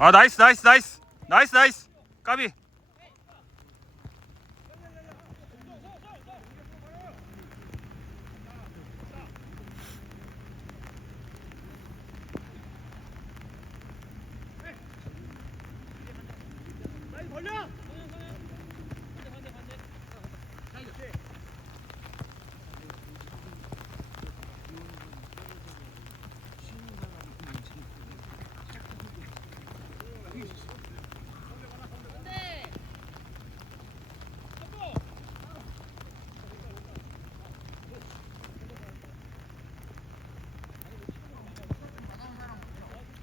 아 나이스 나이스 나이스. 나이스 나이스. 까비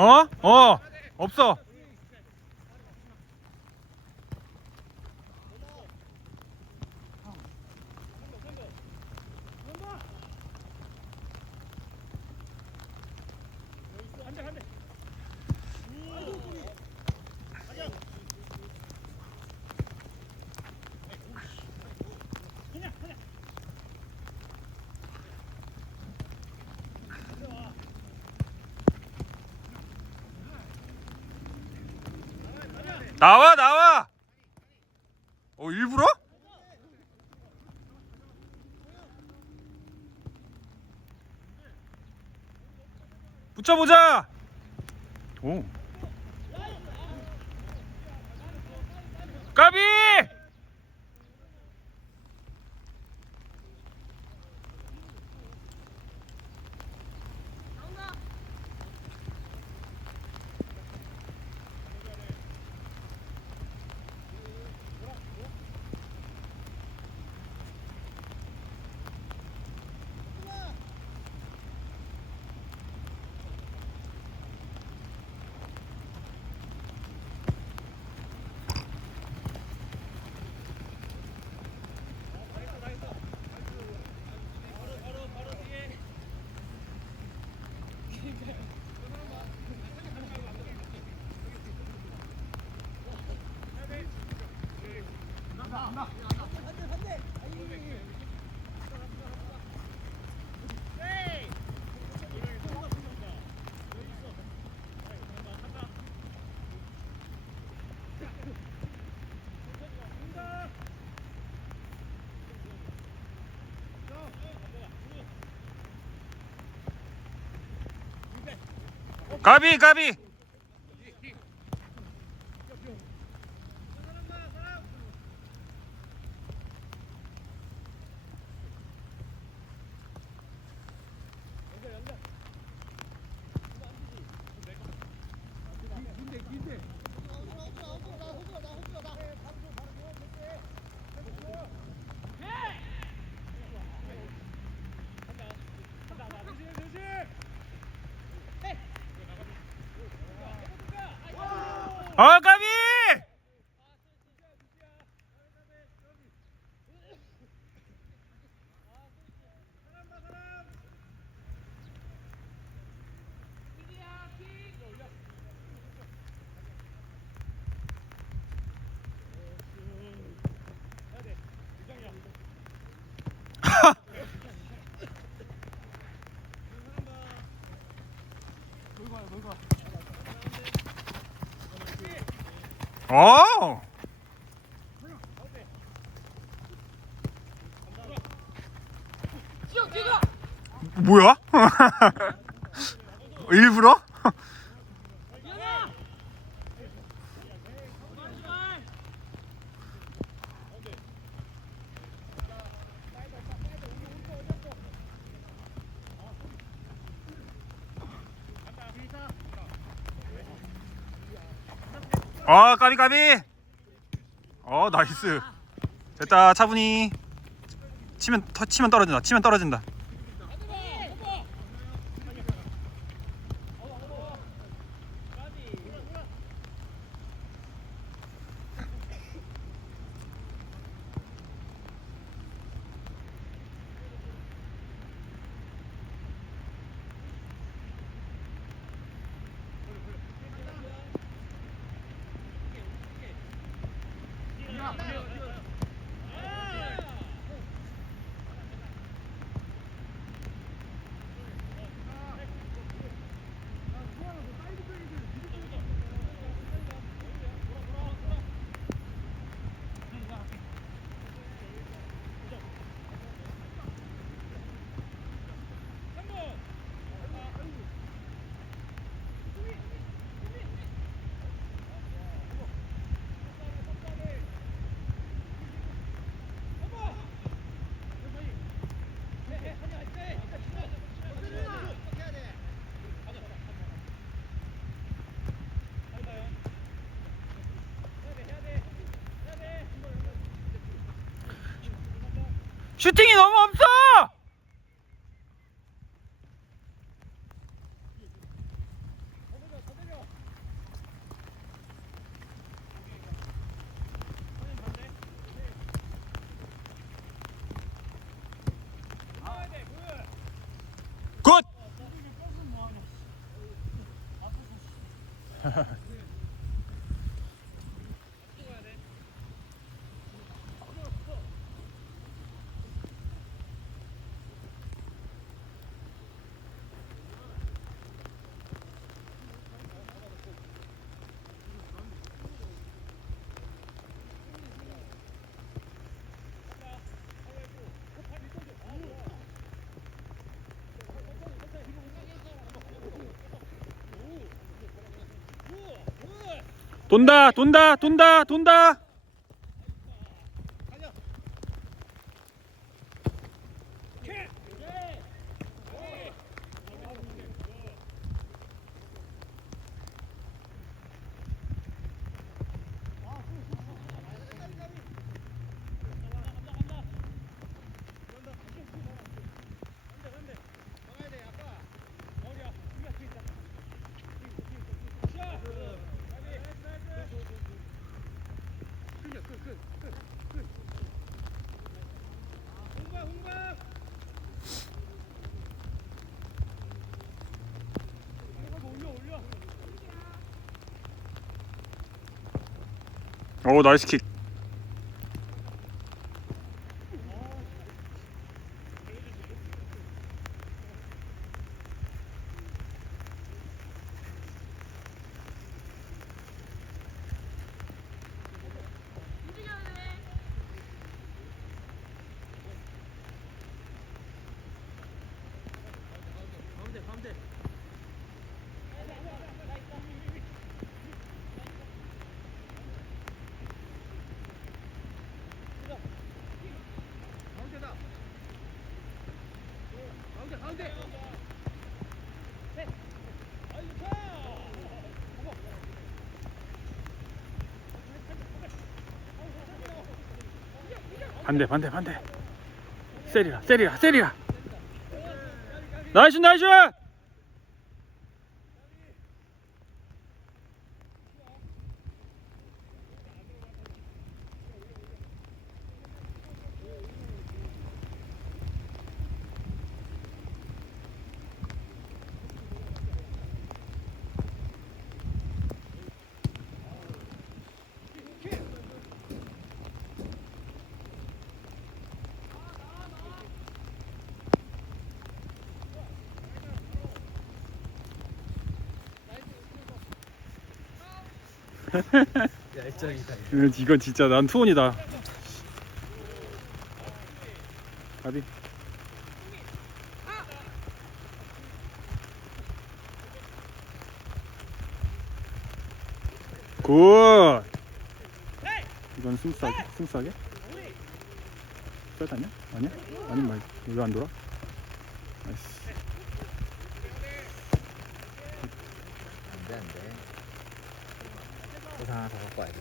어? 어 없어 나와 나와! 어 일부러? 붙여보자! 오 까비 까비 까비 아 어 뭐야? 일부러? 아 까비 까비. 어 나이스. 됐다 차분히. 치면 터, 치면 떨어진다. 치면 떨어진다 슈팅이 너무 없어 돈다 돈다 돈다 돈다 오 나이스 킥 반대 반대 반대. 세리라 세리라 세리라. 나이스 나이스 얄짱이다. 이건 진짜 난 투혼이다 가비 굿 이건 스무스하게? 스무스하게? 셋 아니야? 아니야? 아니 말 왜안 돌아? 나이스 안돼 안돼. 이거 하나 더 갖고 와야 돼.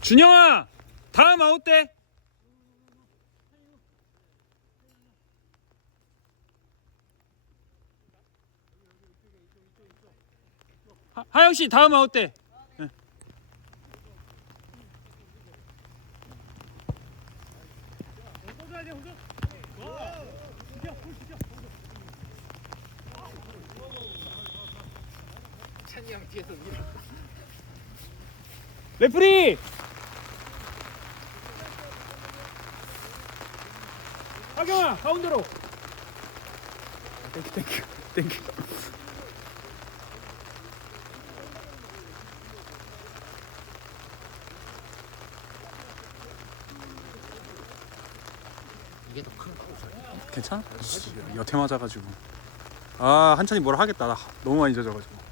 준영아 다음 아웃 때 하- 하영 씨 다음 아웃 때 찬이 형 뒤에서 밀어. 레프리 하경아 가운데로 땡큐 땡큐 땡큐 이게 더 큰 거. 괜찮아? 여태 맞아가지고 아 한찬이 뭐라 하겠다 나 너무 많이 젖어가지고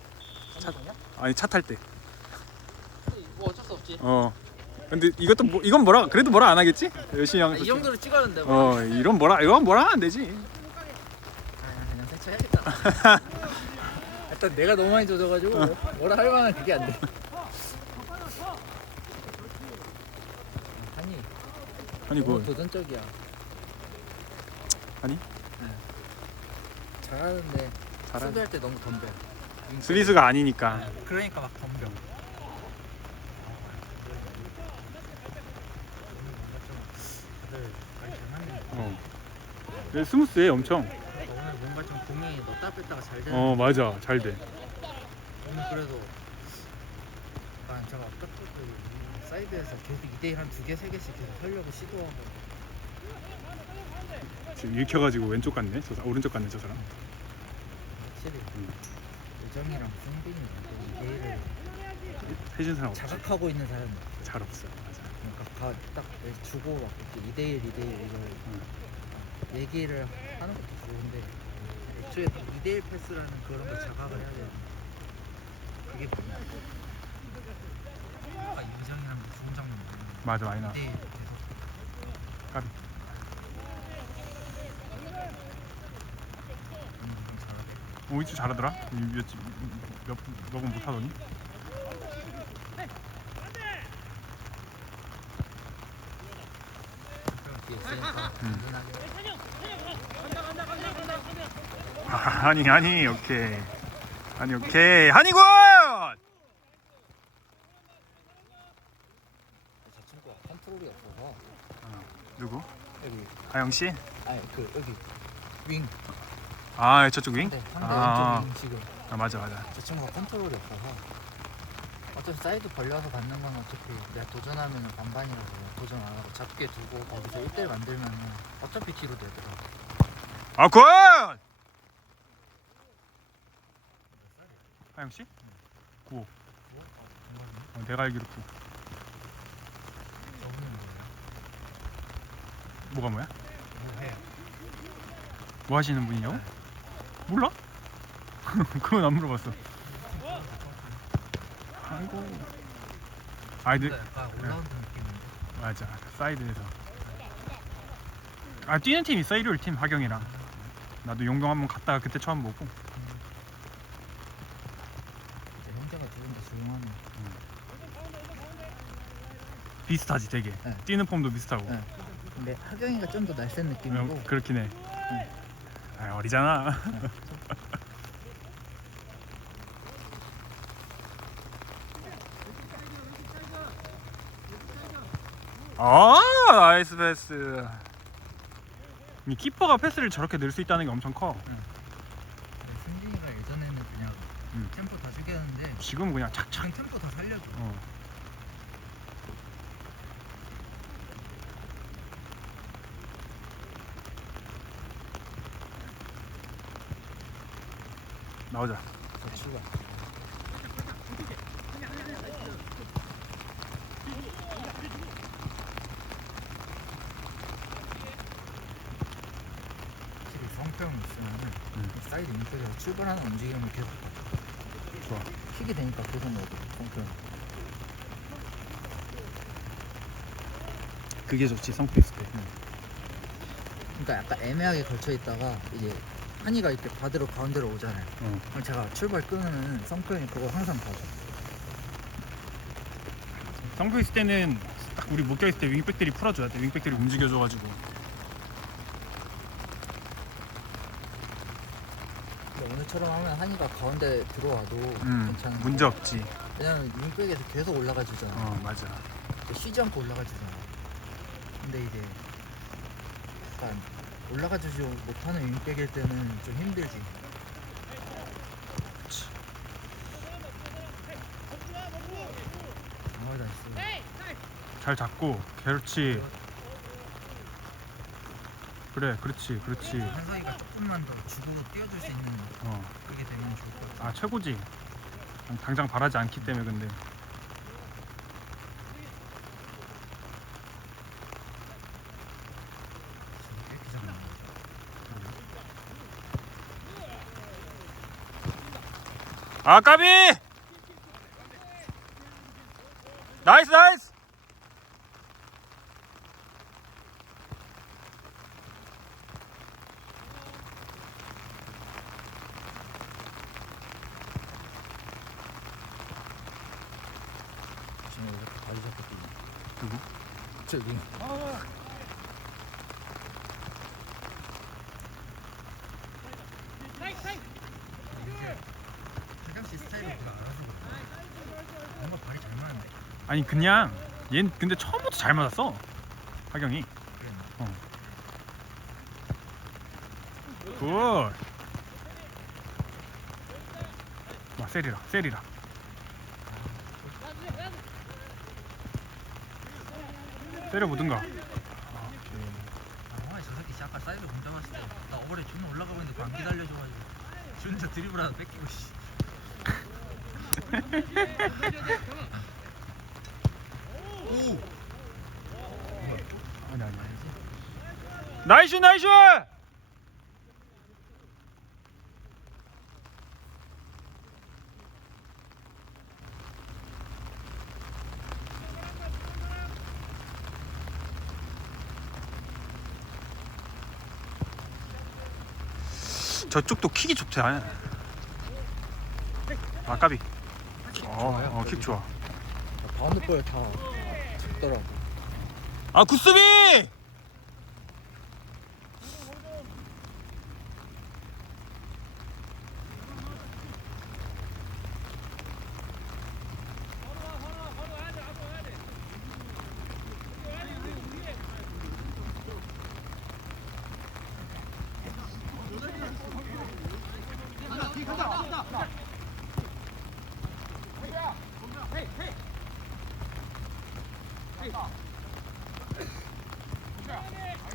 차, 아니 차 탈 때 뭐 어쩔 수 없지. 어. 근데 이것도 뭐, 이건 뭐라 그래도 뭐라 안 하겠지? 열심히 하면서. 이 정도로 찍었는데 뭐. 어 이런 뭐라 이건 뭐라 하면 안 되지. 아, 그냥 세차해야겠다. 일단 내가 너무 많이 젖어가지고 뭐라 할 만한 그게 안 돼. 아니 아니 너무 그 도전적이야. 아니? 네. 잘하는데 잘하 수비할 때 너무 덤벼. 수비수가 아니니까. 그러니까 막 덤벼. 어. 근데 스무스해 엄청. 오늘 뭔가 좀 공이 넣다 뺐다가 잘 되는. 어 맞아. 잘 돼. 오늘 그래도 약간 제가 아까 그 사이드에서 계속 2대1 한 두 개, 세 개씩 계속 하려고 시도하고. 지금 읽혀가지고 왼쪽 갔네 저 사- 오른쪽 갔네 저 사람. 확실히. 음. 우정이랑 승빈이 2대1을 해준 사람 없지? 자각하고 있는 사람이 잘 없어 맞아. 그러니까 가, 딱 주고 막 이렇게 2대1, 2대1 이걸 얘기를 하는 것도 좋은데 애초에 2대1 패스라는 그런 걸 자각을 해야 돼요 그게 뭐냐 아까 유정이랑 송정은 맞아 많이 나 2대1 계속. 까비 음, 잘하네 오이주 잘하더라? 몇, 몇, 몇번 못하더니? 음. 아, 아니 아니 오케이. 아니 오케이. 한이군 컨트롤이 없어서. 누구? 여기. 하영 씨? 아니 그 여기. 윙 아 저쪽 윙? 상대 상대 아. 왼쪽 윙 지금 아 맞아 맞아 저 친구가 컨트롤이 없어서 어차피 사이드 벌려서 받는 건 어차피 내가 도전하면 반반이라서 도전 안 하고 잡게 두고 거기서 1대1 만들면 어차피 뒤로 되더라 아 굿! 하영 씨? 9 어, 내가 알기로 9 저분은 뭐예요? 뭐가 뭐야? 뭐 해요? 뭐 하시는 분이냐고? 몰라? 그건 안 물어봤어. 아이고. 아이들. 뭔가 약간 올라운드 느낌인데. 맞아. 사이드에서. 아 뛰는 팀 있어? 일요일 팀 하경이랑. 나도 용병 한번 갔다가 그때 처음 보고. 진짜 형제가 두분다 조용하네. 비슷하지 되게. 네. 뛰는 폼도 비슷하고. 네. 근데 하경이가 좀 더 날쌘 느낌이고. 음, 그렇긴 해 아, 어리잖아. 아 나이스 패스. 이 키퍼가 패스를 저렇게 넣을 수 있다는 게 엄청 커. 근데 승진이가 예전에는 그냥 음. 템포 다 죽였는데 지금은 그냥 착착. 지금 템포 다 살려줘. 어. 나오자. 저 출발 음. 이 사이드 인쪽에서 출발하는 움직임을 계속 좋아. 킥이 되니까 계속 넣어도 성평 그게 좋지 있을 때 그러니까 약간 애매하게 걸쳐 있다가 이제 한이가 이렇게 받으러 가운데로 오잖아요. 어. 그럼 제가 출발 끄는 성평이 그거 항상 봐줘 성표 있을 때는 딱 우리 묶여 있을 때 윙백들이 풀어줘야 돼. 윙백들이 움직여줘가지고. 근데 오늘처럼 하면 한이가 가운데 들어와도 음 괜찮은 문제 없지. 왜냐면 윙백에서 계속 올라가 주잖아 어 맞아. 쉬지 않고 올라가 주잖아 근데 이제 약간 올라가 주지 못하는 윙백일 때는 좀 힘들지. 아 나이스. 잘 잡고 그렇지. 그래 그렇지 그렇지. 한사이가 조금만 더 주고 뛰어줄 수 있는 어. 그게 되면 좋을 것 같아. 아 최고지. 당장 바라지 않기 때문에 근데 지금 꽤 기장 나네 아 까비! 나이스 나이스! 지금 이렇게 잡고 뛰네 누구? 저기 아 니 그냥 얘 근데 처음부터 잘 맞았어 하경이 그랬나? 굿 와, 세리라 세리라 때려보든가 아, 저 새끼 아까 사이드 공잡았을 때, 나 어버에 존나 올라가고 있는데 그안 기다려줘가지고. 존나 드리블 하나 뺏기고, 씨. 오! 아니 아니 아니 나이스 나이스! 저쪽도 킥이 좋다 아까비. 어, 어, 킥 좋아. 바운드 볼다 죽더라고. 아 굿수비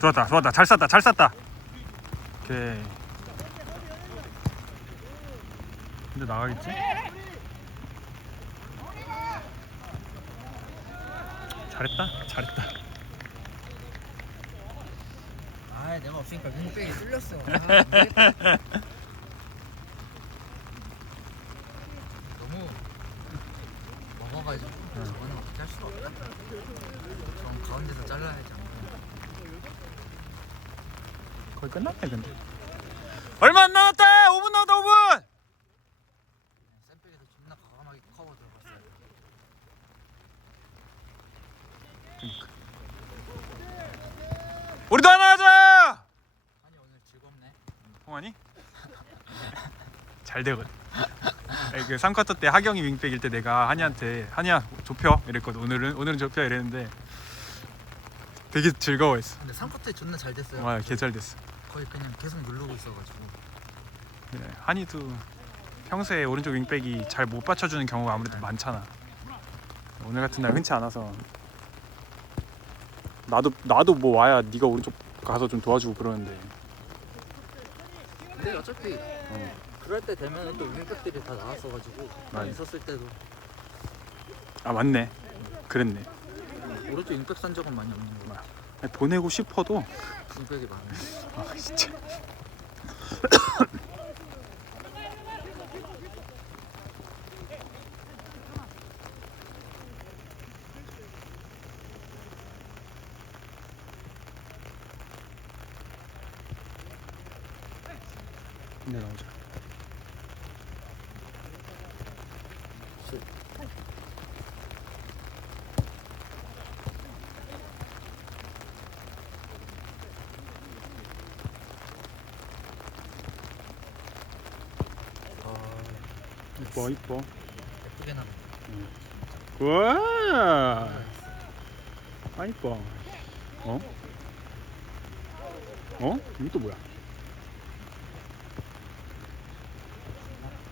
좋았다 좋았다 잘 쐈다 잘 쐈다 오케이 근데 나가겠지? 잘했다 잘했다 아, 내가 없으니까 윙백이 뚫렸어. 아, 먹어가지고 저거는 어떻게 할 수가 없다. 전 가운데서 잘라야지. 거의 끝났네 근데. 얼마 안 남았다! 5분 남았다 5분! 샌백에서 존나 과감하게 커버 들어갔어요. 우리도 하나 하자! 아니 오늘 즐겁네. 홍환이? 잘 되거든 아니, 그 3쿼터 때 하경이 윙백일 때 내가 한이한테 한이야 좁혀. 이랬거든. 오늘은 오늘은 좁혀 이랬는데 되게 즐거워했어. 근데 3쿼터에 존나 잘 됐어요. 와 개 잘 됐어 거의 그냥 계속 누르고 있어가지고. 네, 한이도 평소에 오른쪽 윙백이 잘 못 받쳐주는 경우가 아무래도 많잖아. 오늘 같은 날 흔치 않아서 나도 나도 뭐 와야 네가 오른쪽 가서 좀 도와주고 그러는데 근데 어차피 어, 그럴 때 되면 또 윙백들이 다 나왔어가지고 난 맞아. 있었을 때도 아 맞네 그랬네 오른쪽 윙백 산 적은 많이 없는 거 같아. 아니, 보내고 싶어도 윙백이 많아. 아 진짜 근데 나오자 아, 이뻐 이뻐 예쁘게 나. 우와 아 이뻐 어? 어? 이게 또 뭐야?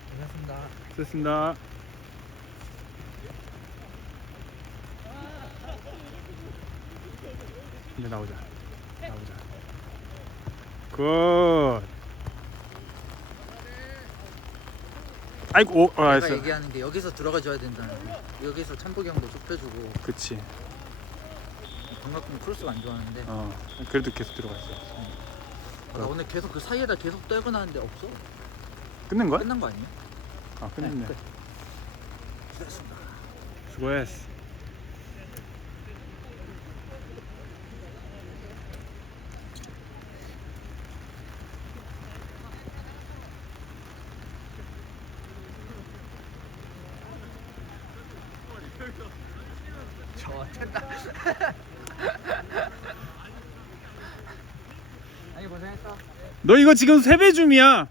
괜찮습니다. 됐습니다. 이제 나오자. 나오자. 굿. 아이고, 오, 어, 내가 알았어. 얘기하는 게 여기서 들어가 줘야 된다는 거. 여기서 형도 좁혀주고 그치. 방금 크로스가 안 좋아하는데 어, 그래도 계속 들어갔어. 아, 나 오늘 계속 그 사이에다 계속 떨고 나는데 없어? 끝낸 거야? 끝난 거 아니야? 아, 끝냈네. 끝. 수고했습니다. 수고했어. 저 된다. 아니 고생했어. 너 이거 지금 세배 줌이야.